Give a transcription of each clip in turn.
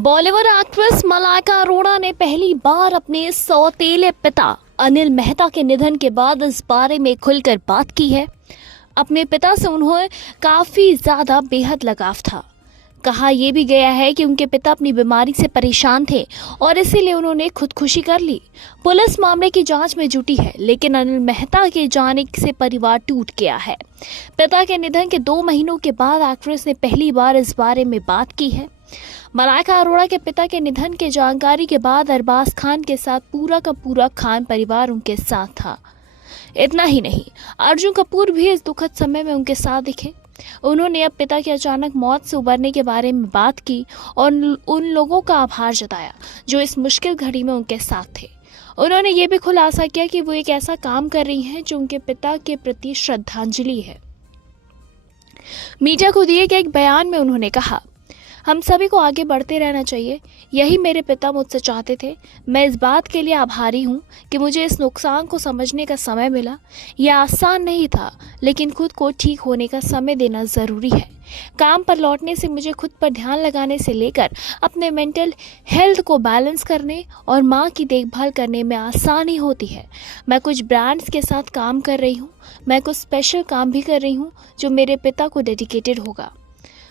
Bollywood actress Malaika Arora ने पहली बार अपने सौतेले पिता अनिल मेहता के निधन के बाद इस बारे में खुलकर बात की है। अपने पिता से उन्हें काफी ज्यादा बेहद लगाव था। कहा यह भी गया है कि उनके पिता अपनी बीमारी से परेशान थे और इसीलिए उन्होंने खुदकुशी कर ली। पुलिस मामले की जांच में जुटी है, लेकिन अनिल मेहता के जाने से परिवार टूट गया है। पिता के निधन के 2 महीनों के बाद एक्ट्रेस ने पहली बार इस बारे में बात की है। मलाइका अरोड़ा के पिता के निधन की जानकारी के बाद अरबाज खान के साथ पूरा का पूरा खान परिवार उनके साथ था। इतना ही नहीं, अर्जुन कपूर भी इस दुखद समय में उनके साथ दिखे। उन्होंने अब पिता की अचानक मौत से उबरने के बारे में बात की और उन लोगों का आभार जताया जो इस मुश्किल घड़ी में उनके साथ थे। उन्होंने ये भी खुलासा किया कि वो एक ऐसा काम कर रही हैं जो उनके पिता के प्रति श्रद्धांजलि है। मीडिया को दिए गए एक बयान में उन्होंने कहा, हम सभी को आगे बढ़ते रहना चाहिए, यही मेरे पिता मुझसे चाहते थे। मैं इस बात के लिए आभारी हूँ कि मुझे इस नुकसान को समझने का समय मिला। यह आसान नहीं था, लेकिन खुद को ठीक होने का समय देना ज़रूरी है। काम पर लौटने से मुझे खुद पर ध्यान लगाने से लेकर अपने मेंटल हेल्थ को बैलेंस करने और माँ की देखभाल करने में आसानी होती है। मैं कुछ ब्रांड्स के साथ काम कर रही हूँ। मैं कुछ स्पेशल काम भी कर रही हूँ जो मेरे पिता को डेडिकेटेड होगा।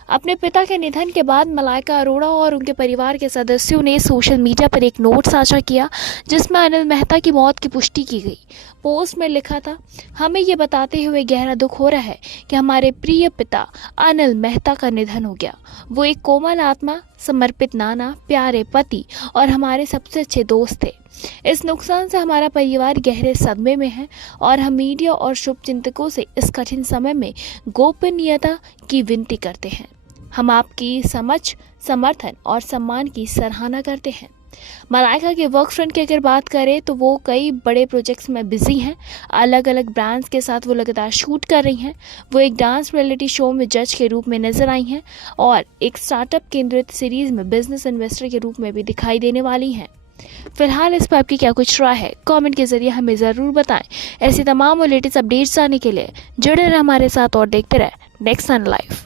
अपने पिता के निधन के बाद मलाइका अरोड़ा और उनके परिवार के सदस्यों ने सोशल मीडिया पर एक नोट साझा किया जिसमें अनिल मेहता की मौत की पुष्टि की गई। पोस्ट में लिखा था, हमें ये बताते हुए गहरा दुख हो रहा है कि हमारे प्रिय पिता अनिल मेहता का निधन हो गया। वो एक कोमल आत्मा, समर्पित नाना, प्यारे पति और हमारे सबसे अच्छे दोस्त थे। इस नुकसान से हमारा परिवार गहरे सदमे में है और हम मीडिया और शुभचिंतकों से इस कठिन समय में गोपनीयता की विनती करते हैं। हम आपकी समझ, समर्थन और सम्मान की सराहना करते हैं। मलाइका के वर्क फ्रंट की अगर बात करें तो वो कई बड़े प्रोजेक्ट्स में बिजी हैं। अलग अलग ब्रांड्स के साथ वो लगातार शूट कर रही हैं। वो एक डांस रियलिटी शो में जज के रूप में नजर आई हैं और एक स्टार्टअप केंद्रित सीरीज में बिजनेस इन्वेस्टर के रूप में भी दिखाई देने वाली हैं। फिलहाल इस पर आपकी क्या कुछ राय है, कमेंट के जरिए हमें ज़रूर बताएं। ऐसे तमाम और लेटेस्ट अपडेट्स आने के लिए जुड़े रहें हमारे साथ और देखते रहें नेक्स्ट सन लाइव।